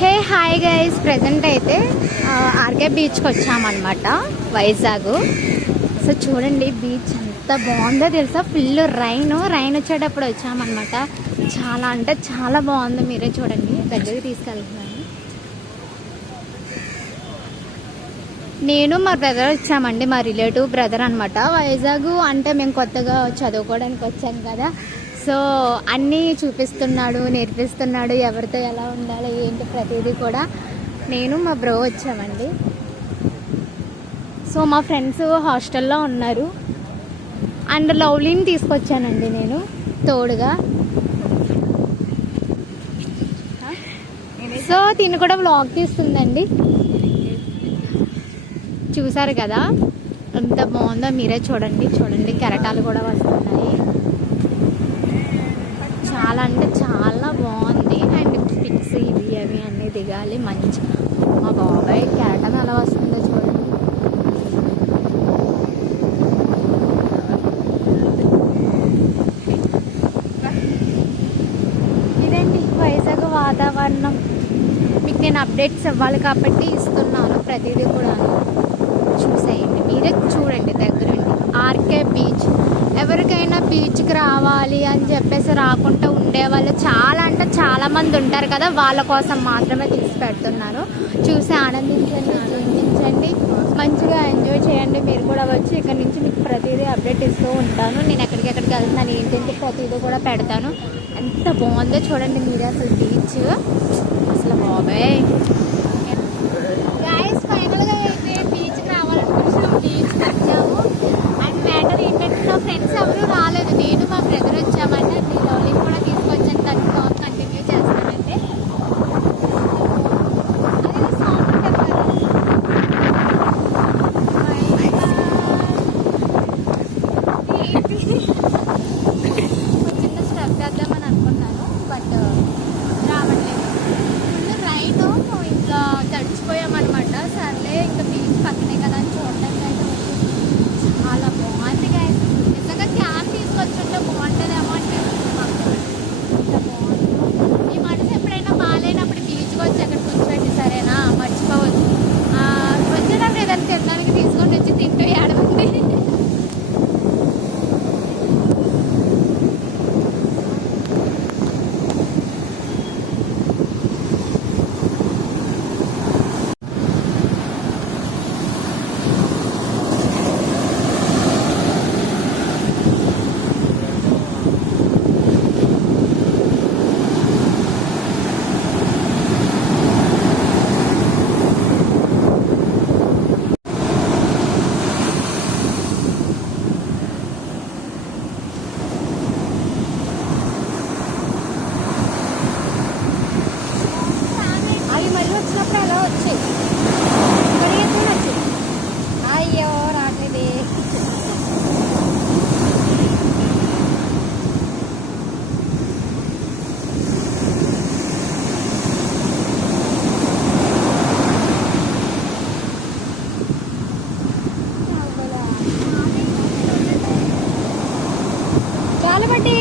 Hey hi guys, present అయితే RK బీచ్కి వచ్చామన్నమాట, వైజాగ్. సో చూడండి బీచ్ ఎంత బాగుందో తెలుసా. ఫుల్ రైన్ వచ్చేటప్పుడు వచ్చామన్నమాట. చాలా అంటే చాలా బాగుంది. మీరే చూడండి, దగ్గరికి తీసుకెళ్తున్నాను. నేను మా బ్రదర్ వచ్చామండి, మా రిలేటివ్ బ్రదర్ అనమాట. వైజాగ్ అంటే మేము కొత్తగా చదువుకోవడానికి వచ్చాం కదా, సో అన్నీ చూపిస్తున్నాడు, నేర్పిస్తున్నాడు, ఎవరితో ఎలా ఉండాలి ఏంటి ప్రతిదీ కూడా. నేను మా బ్రో వచ్చామండి. సో మా ఫ్రెండ్స్ హాస్టల్లో ఉన్నారు అండ్ లవ్లీని తీసుకొచ్చానండి నేను తోడుగా. సో తిను కూడా వ్లాగ్ తీస్తుందండి. చూసారు కదా ఎంత బాగుందో, మీరే చూడండి. కెరటాలు కూడా వస్తున్నాయి. చాలా అంటే చాలా బాగుంది. అండ్ పిక్స్ ఇవి అవి అన్నీ దిగాలి మంచి. మా బాబాయ్ కెరటం ఎలా వస్తుందో చూడండి. ఇదండి వైజాగ్ వాతావరణం. మీకు నేను అప్డేట్స్ ఇవ్వాలి కాబట్టి ఇస్తున్నాను ప్రతిదీ కూడా. చూసేయండి, మీరే చూడండి దగ్గరుండి. ఆర్కే బీచ్, ఎవరికైనా బీచ్కి రావాలి అని చెప్పేసి రాకుండా ఉండేవాళ్ళు చాలా అంటే చాలా మంది ఉంటారు కదా, వాళ్ళ కోసం మాత్రమే తీసి పెడుతున్నాను. చూసి ఆనందించండి, మంచిగా ఎంజాయ్ చేయండి. మీరు కూడా వచ్చి ఇక్కడ నుంచి మీకు ప్రతిదీ అప్డేట్ ఇస్తూ ఉంటాను. నేను ఎక్కడికి వెళ్తున్నాను ఏంటంటే ప్రతిదీ కూడా పెడతాను. ఎంత బాగుందో చూడండి మీరే అసలు బీచ్. అసలు బాబాయ్ గాయస్, ఫైనల్గా అయితే బీచ్కి రావాలనుకుంటున్నాం. బీచ్కి వచ్చాము. అండ్ మ్యాటర్ ఏంటంటే నా ఫ్రెండ్స్ ఎవరు రాలేదు, నేను మా బ్రదర్ వచ్చామంటే. లవ్లీని కూడా తీసుకొచ్చాను, దాన్ని బ్లాగ్ కంటిన్యూ చేస్తానంటే. అదే సాంగ్ ఉంటుంది చిన్న స్టెప్ చేద్దామని అనుకున్నాను, బట్ రావట్లేదు. ఫుల్ రైన్, ఇంకా తడిచిపోయామన్నమాట. సర్లే ఇంకా బీచ్ పక్కనే కదా అని చూడడానికి అయితే వచ్చింది. చాలా బాగుంది గాయస్. నిజంగా క్యాన్ తీసుకొచ్చుంటే బాగుంటుందేమో అంటే ఎంత బాగుంది. ఈ మనసు ఎప్పుడైనా బాగాలేనప్పుడు బీచ్కి వచ్చి అక్కడ కూర్చోండి, సరేనా? మర్చిపోవద్దు. వచ్చేటప్పుడు ఏదైనా తినడానికి తీసుకొని వచ్చి తింటూ ఏడవండి. అవి మళ్ళీ వచ్చినప్పుడు ఎలా వచ్చాయి, పరిగెత్తుకుని వచ్చాయి. అయ్యో రాట్లేదే. చాలు బట్టి